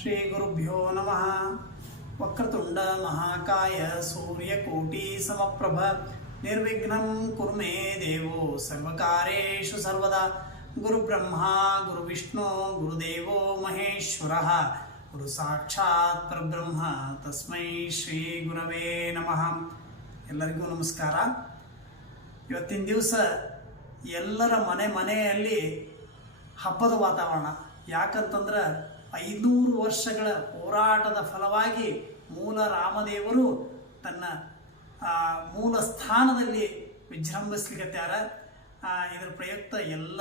ಶ್ರೀ ಗುರುಭ್ಯೋ ನಮಃ. ವಕ್ರತುಂಡ ಮಹಾಕಾಯ ಸೂರ್ಯಕೋಟಿ ಸಮಪ್ರಭ ನಿರ್ವಿಘ್ನಂ ಕುರು ಮೇ ದೇವೋ ಸರ್ವಕಾರ್ಯೇಷು ಸರ್ವದಾ. ಗುರುಬ್ರಹ್ಮ ಗುರುವಿಷ್ಣು ಗುರುದೇವೋ ಮಹೇಶ್ವರಃ ಗುರು ಸಾಕ್ಷಾತ್ ಪರಬ್ರಹ್ಮ ತಸ್ಮೈ ಶ್ರೀ ಗುರವೇ ನಮಃ. ಎಲ್ಲರಿಗೂ ನಮಸ್ಕಾರ. ಇವತ್ತಿನ ದಿವಸ ಎಲ್ಲರ ಮನೆಯಲ್ಲಿ ಹಬ್ಬದ ವಾತಾವರಣ. ಯಾಕಂತಂದ್ರೆ 500 ವರ್ಷಗಳ ಹೋರಾಟದ ಫಲವಾಗಿ ಮೂಲ ರಾಮದೇವರು ತನ್ನ ಮೂಲ ಸ್ಥಾನದಲ್ಲಿ ವಿಜೃಂಭಿಸ್ಲಿಕ್ಕತ್ಯಾರ. ಇದರ ಪ್ರಯುಕ್ತ ಎಲ್ಲ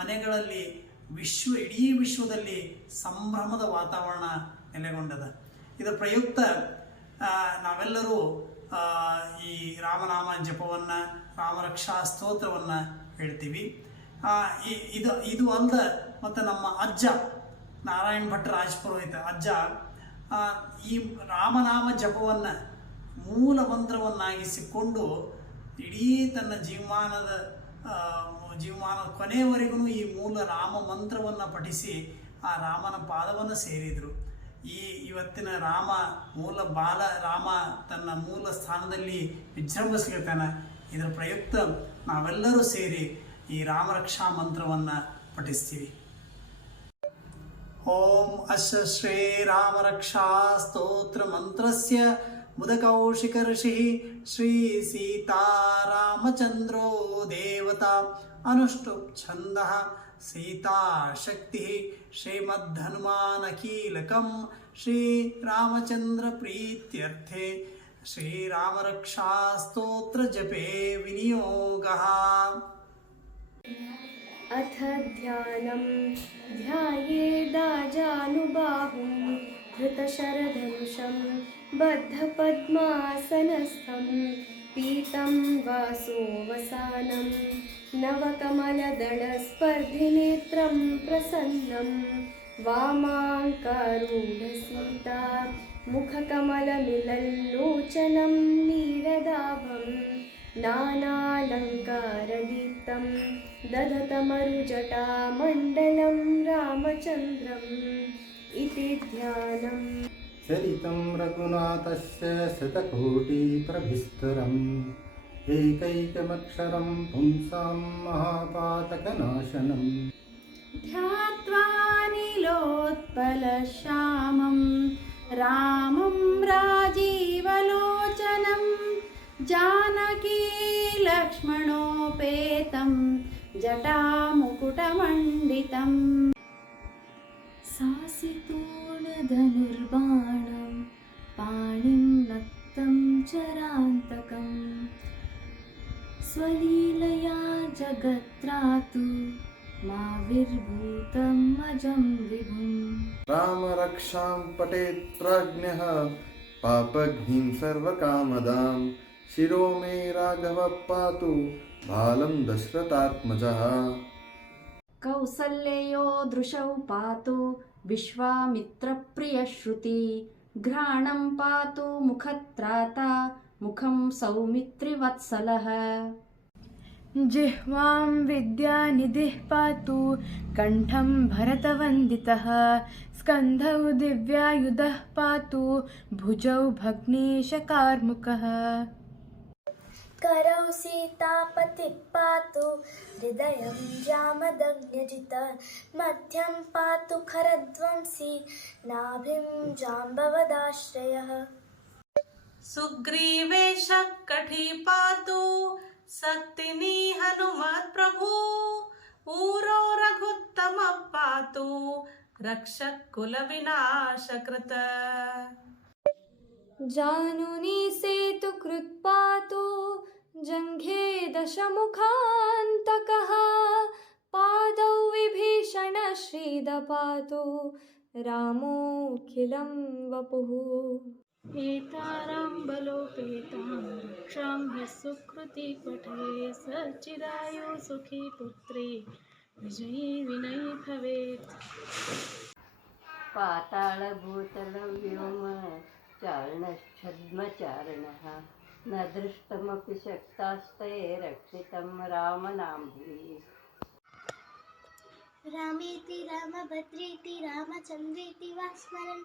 ಮನೆಗಳಲ್ಲಿ ಇಡೀ ವಿಶ್ವದಲ್ಲಿ ಸಂಭ್ರಮದ ವಾತಾವರಣ ನೆಲೆಗೊಂಡದ. ಇದರ ಪ್ರಯುಕ್ತ ನಾವೆಲ್ಲರೂ ಈ ರಾಮನಾಮ ಜಪವನ್ನು, ರಾಮರಕ್ಷಾ ಸ್ತೋತ್ರವನ್ನು ಹೇಳ್ತೀವಿ. ಇದು ಅಲ್ದ ಮತ್ತು ನಮ್ಮ ಅಜ್ಜ ನಾರಾಯಣ ಭಟ್ ರಾಜಪುರೋಹಿತ ಅಜ್ಜ ಈ ರಾಮನಾಮ ಜಪವನ್ನು ಮೂಲ ಮಂತ್ರವನ್ನಾಗಿಸಿಕೊಂಡು ಇಡೀ ತನ್ನ ಜೀವಮಾನದ ಕೊನೆಯವರೆಗೂ ಈ ಮೂಲ ರಾಮ ಮಂತ್ರವನ್ನು ಪಠಿಸಿ ಆ ರಾಮನ ಪಾದವನ್ನು ಸೇರಿದರು. ಇವತ್ತಿನ ರಾಮ ಬಾಲ ರಾಮ ತನ್ನ ಮೂಲ ಸ್ಥಾನದಲ್ಲಿ ವಿಜೃಂಭಿಸ್ಲಿರ್ತಾನೆ. ಇದರ ಪ್ರಯುಕ್ತ ನಾವೆಲ್ಲರೂ ಸೇರಿ ಈ ರಾಮರಕ್ಷಾ ಮಂತ್ರವನ್ನು ಪಠಿಸ್ತೀವಿ. ಓಂ ಅಸ್ಯ ಶ್ರೀ ರಾಮರಕ್ಷಾ ಸ್ತೋತ್ರ ಮಂತ್ರಸ್ಯ ಮುದಕೌಶಿಕ ಋಷಿ ಶ್ರೀ ಸೀತಾರಾಮಚಂದ್ರೋ ದೇವತಾ ಅನುಷ್ಠುಪ್ ಛಂದಃ ಸೀತಾ ಶಕ್ತಿ ಶ್ರೀಮದ್ಹನುಮಾನಕೀಲಕಂ ಶ್ರೀ ರಾಮಚಂದ್ರ ಪ್ರೀತ್ಯರ್ಥೆ ಶ್ರೀ ರಾಮರಕ್ಷಾ ಸ್ತೋತ್ರ ಜಪೇ ವಿನಿಯೋಗಃ. अथ ध्यानं ध्यायेदाजानुबाहुं धृतशरधनुषं बद्धपद्मासनस्थं पीतं वासोवसानं नवकमलदलस्पर्धिनेत्रं प्रसन्नं वामाङ्कारूढसीता मुखकमलमिलल्लोचनं नीरदाभं नानालङ्कारदीप्तं दधतमरुजटामण्डलं रामचन्द्रम् इति ध्यानम्. चरितं रघुनाथस्य शतकोटिप्रभिस्तरम् एकैकमक्षरं पुंसां महापातकनाशनम् ध्यात्वा नीलोत्पलश्यामं रामं राजीवलोचनं जानकी लक्ष्मणोपेतं जटामुकुटमण्डितं सासितूर्णधनुर्बाणं पाणिं नक्तं चरान्तकं स्वलीलया जगत्रातु माविर्भूतम् अजं विभुम्. रामरक्षां पठेत् प्राज्ञः पापघ्निं सर्वकामदां शिरो मे राघव पातु बालं दशरथात्मजः. कौसल्ययो दृशौ पातु विश्वामित्रप्रियश्रुति घ्राणं पातु मुखत्राता मुखं सौमित्रिवत्सलः. जिह्वां विद्यानिधिः पातु कण्ठं भरतवन्दितः स्कन्धौ दिव्यायुधः पातु भुजौ भग्नेशकार्मुकः. करौ सीतापतिः पातु हृदयं जामदग्न्यजित मध्यं पातु खरध्वंसी नाभिं जाम्बवदाश्रयः. सुग्रीवेशः कठी पातु सक्तिनी हनुमत् प्रभु ऊरो रघुत्तमः पातु रक्षः कुलविनाशकृत. जानुनी सेतुकृत् पातु जङ्घे दशमुखान्तकः पादौ विभीषण श्रीदपातु रामोऽखिलं वपुः. एतारां बलोपेतां रक्षां हि सुकृति पठे सचिरायु सुखी पुत्री विजयी विनयी भवेत्. पातालभूतलव्योम चारणश्छद्मचारणः न दृष्टमपि शक्तास्ते रक्षितं रामनाम्भिः. रामेति रामभद्रेति रामचन्द्रेति वा स्मरन्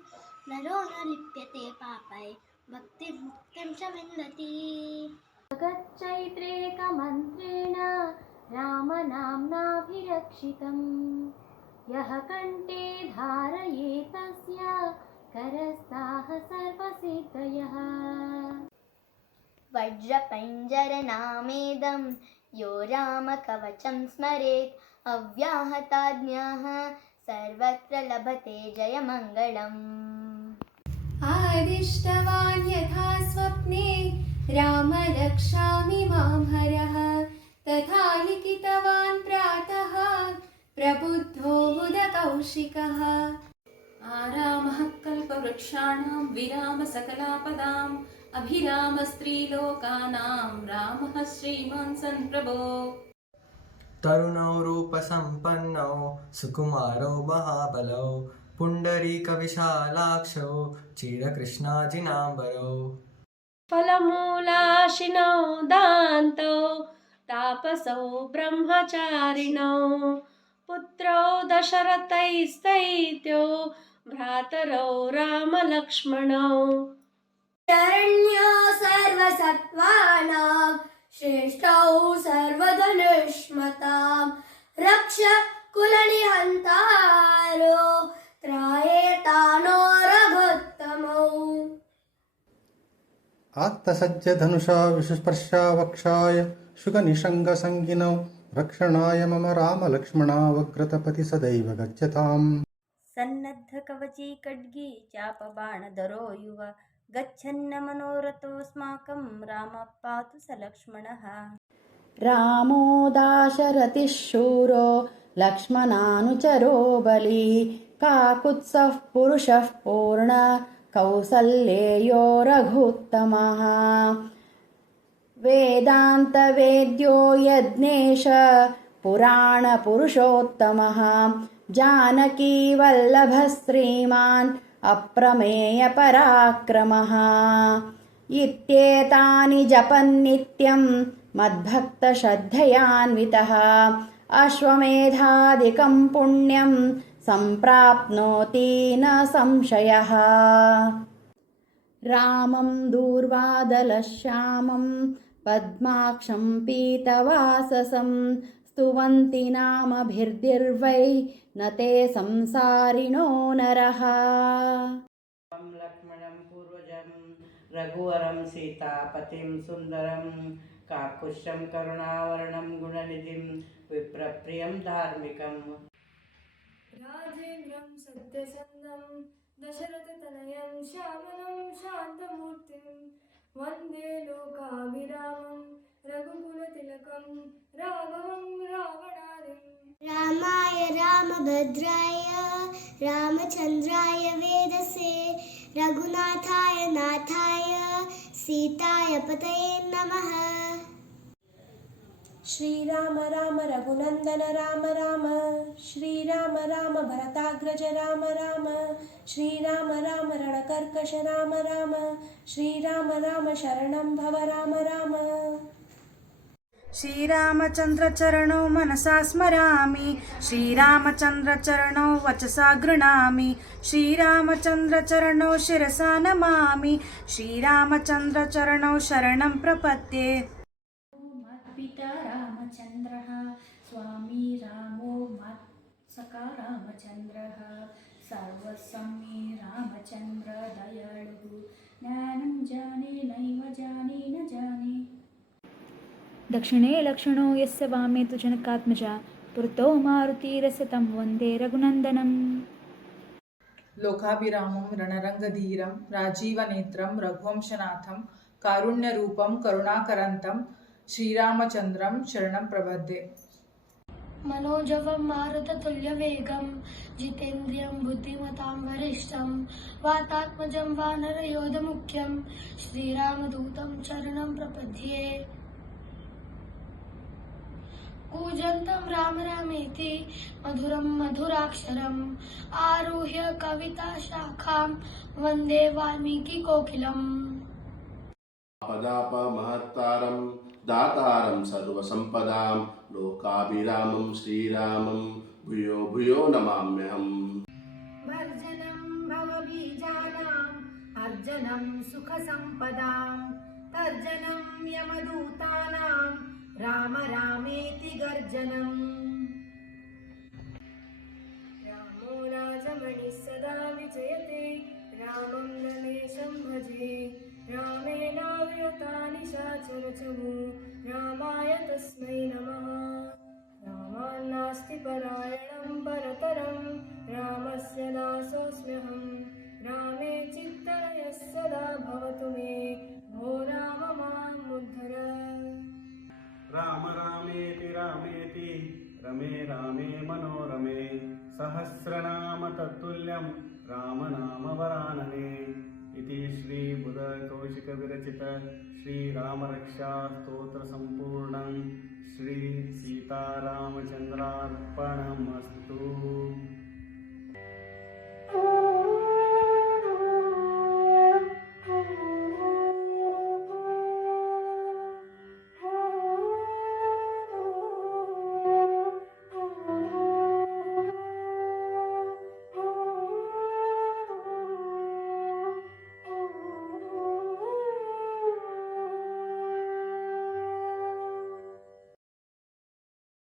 नरो न लिप्यते पापै भक्तिर्मुक्तिं च विन्दति गच्चैत्रेकमन्त्रेण रामनाम्नाभिरक्षितम् यः कण्ठे धारयेतस्य करस्ताः सर्वसिद्धयः वज्रपञ्जरनामेदं यो रामकवचं स्मरेत् अव्याहताज्ञाः सर्वत्र लभते जयमङ्गलम् आदिष्टवान् यथा स्वप्ने राम रक्षामि मां हरः तथा लिखितवान् प्रातः प्रबुद्धो बुधकौशिकः आरामः कल्पवृक्षाणां विराम सकलापदाम् अभिराम स्त्रीलोकानां रामः श्रीमान् सन् प्रभो तरुणौ रूपसम्पन्नौ सुकुमारौ महाबलौ पुण्डरीकविशालाक्षौ चिरकृष्णाजिनाम्बरौ फलमूलाशिनौ दान्तौ तापसौ ब्रह्मचारिणौ पुत्रौ दशरथैस्तैत्यो भ्रातरौ रामलक्ष्मणौ शरण्यो सर्वसत्त्वानां श्रेष्ठौ सर्वधनुष्मतां रक्ष कुलनिहन्तारो त्रायेतानो रघुत्तमौ आत्तसज्जधनुषा विशुस्पर्शावक्षाय शुकनिषङ्गसङ्गिनौ रक्षणाय मम रामलक्ष्मणावग्रतपति सदैव गच्छताम् सन्नद्धकवची खड्गी चापबाणधरो युव गच्छन्न मनोरथोऽस्माकं रामः पातु स लक्ष्मणः रामो दाशरथिः शूरो लक्ष्मणानुचरो बली काकुत्सः पुरुषः पूर्ण कौसल्येयो रघुत्तमः वेदान्तवेद्यो यज्ञेश पुराणपुरुषोत्तमः जानकीवल्लभः श्रीमान् अप्रमेयपराक्रमः इत्येतानि जपन्नित्यं मद्भक्तश्रद्धयान्वितः अश्वमेधादिकं पुण्यं सम्प्राप्नोति न संशयः रामं दूर्वादलश्यामं पद्माक्षं पीतवाससं स्तुवन्ति नामभिर्दिर्वै न ते संसारिणो नरः लक्ष्मणं पूर्वजं रघुवरं सीतापतिं सुन्दरं काकुशं करुणावर्णं गुणनिधिं विप्रप्रियं धार्मिकम् राजेन्द्रं सत्यसन्धं दशरथतनयं श्यामलं शान्तमूर्तिं वन्दे लोकाभिरामं रघुकुलतिलकं राघवं रावणादिम् रामाय रामभद्राय रामचन्द्राय वेदसे रघुनाथाय नाथाय सीताय पतये नमः श्रीराम राम रघुनन्दन राम राम श्रीराम राम भरताग्रज राम राम श्रीराम राम रणकर्कश राम राम श्रीराम राम शरणं भव राम राम श्रीरामचन्द्रचरणौ मनसा स्मरामि श्रीरामचन्द्रचरणौ वचसा गृह्णामि श्रीरामचन्द्रचरणौ शिरसा नमामि श्रीरामचन्द्रचरणौ शरणं प्रपद्ये मत्पिता रामचन्द्रः स्वामी रामो मत्सखा रामचन्द्रः सर्वस्वं मे रामचन्द्र दयालुः ज्ञानं जाने नैव जाने न जाने दक्षिणे लक्ष्मणो यस्य वामे तु जनकात्मजा पुरतो मारुतिरस्य तं वन्दे रघुनन्दनम् लोकाभिरामं रणरङ्गधीरं राजीवनेत्रं रघुवंशनाथं कारुण्यरूपं करुणाकरन्तं श्रीरामचन्द्रं शरणं प्रपद्ये मनोजवं मारुततुल्यवेगं जितेन्द्रियं बुद्धिमतां वरिष्ठं वातात्मजं वानरयोधमुख्यं श्रीरामदूतं चरणं प्रपद्ये कूजन्तं राम रामेति मधुरं मधुराक्षरम् आरुह्य कविताशाखां वन्दे वाल्मीकिकोकिलम् आपदापमहत्तारं दातारं सर्वसम्पदां लोकाभिरामं श्रीरामं भूयो भूयो नमाम्यहम्। वर्जनं भवबीजानाम् अर्जनं सुखसम्पदां तर्जनं यमदूतानां राम रामेति गर्जनम्। रामो राजमणिः सदा विजयते रामं रमेशं भजे। रामेणाव्यता निशाचरचमू रामाय तस्मै नमः। रामान्नास्ति परायणं परतरं रामस्य दासोऽस्म्यहं। रामे चित्तनयः सदा भवतु मे भो राम माम् उद्धर। राम रामेति रामेति रमे रामे मनोरमे सहस्रनाम तत्तुल्यं रामनाम वरानने। इति श्रीबुधकौशिकविरचित श्रीरामरक्षास्तोत्रसम्पूर्णं श्रीसीतारामचन्द्रार्पणमस्तु।